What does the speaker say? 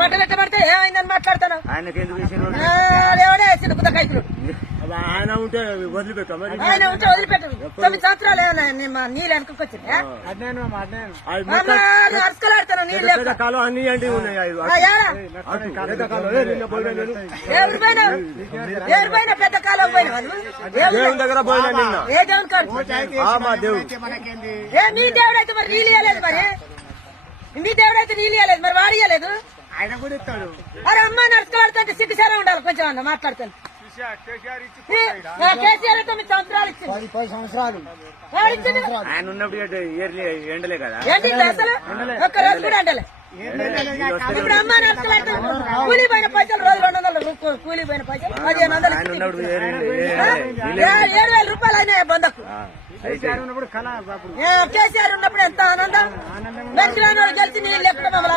పట్టబెట్టబడితే ఏమైందని మాట్లాడతాను. ఆయనకి ఎందుకు వేసిన ఎవడే వేసిండు కుత కైకులు. ఆయన ఉంటే వదిలిపెట్టాం. ఆయన ఉంటే వదిలిపెట్టదు. 9 సంవత్సరాలు నీళ్ళు వెనుకొచ్చింది. అరుసుకలాడతాను నీళ్ళు కాలం అన్ని అండి ఉన్నాయి. ఎవరు పోయినా పెద్ద కాలం పోయిన వాళ్ళు దేవుని దగ్గర పోయినా నిన్న. ఏ దేవుని కాదు మా దేవుడు ఏ మీ దేవుడు అయితే మరి నీళ్ళు ఇవ్వలేదు. మరి మీ దేవుడు అయితే నీళ్ళు ఇవ్వలేదు. మరి వాడు ఇవ్వలేదు. ఆయన కూడా ఇస్తాడు. అరే అమ్మ నడుచుకోవాలంటే సిగ్గుసారా ఉండాలి కొంచెం అన్న మాట్లాడతాను. కేసీఆర్ 9 సంవత్సరాలు ఇచ్చింది. 10 సంవత్సరాలు ఆయన ఉన్నప్పుడు ఎండలే కదా. ఏంటి అసలు ఒక్క రోజు కూడా అంటలే. ఇప్పుడు అమ్మ నడుచుకోవాలి. కూలీ పోయిన పైసలు రోజు 200 కూలీ పోయిన పైసలు 1500 ఆయన ఉన్నప్పుడు 7,000 రూపాయలు అయినాయి బంధకు. కేసీఆర్ ఉన్నప్పుడు ఎంత ఆనందం. గెలిచిన గెలిచి నీళ్ళు ఎక్కడ మమ్మల్ని